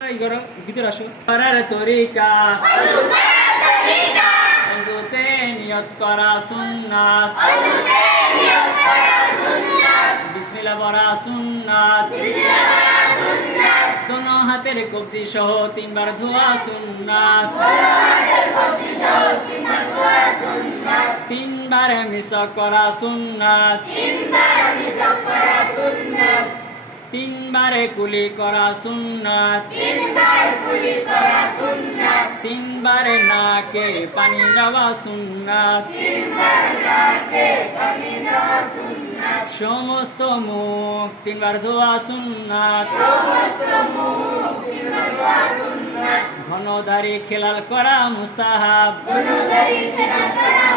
করো ভিতরে আসো করার তরিকা অজুতে নিয়ত করা সুন্নাত বিসমিল্লাহ পড়া সুন্নাত দোনো হাতের কবজি সহ তিনবার ধোয়া সুন্নাত তিনবার মিস করা সুন্নাত তিনবারে কুলি করা সুন্নাত। তিনবারে নাকে পানি দেওয়া সুন্নাত। সমস্ত মুখ তিনবার ধোয়া সুন্নাত। ঘনদারি খেলাল করা মুস্তাহাব। ডান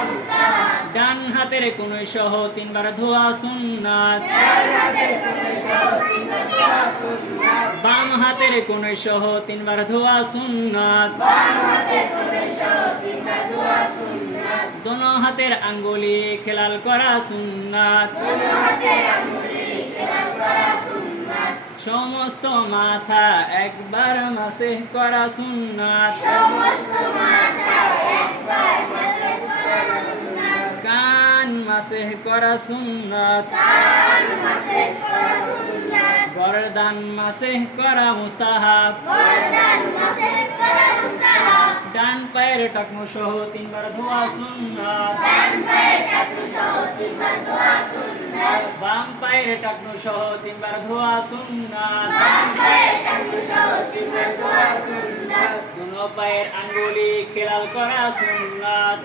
হাতের কোন সহ তিনবার ধোয়া সুন্নাত। বাম হাতের কোন সহ তিনবার ধোয়া সুন্নাত। দোনো হাতের আঙ্গুলি খেলাল করা সুন্নাত। সমস্ত মাথা একবার মাসে করা সুন্নাত। কান মাসে করা সুন্নাত। গরদান মাসে করা মুস্তাহাব। ডান পায়ের টাকনু সহ তিনবার ধোয়া সুন্নাত। বাম পায়ের টাকনু সহ তিনবার ধোয়া সুন্নাত। দুনো পায়ের আঙ্গুলি খেলাল করা সুন্নাত।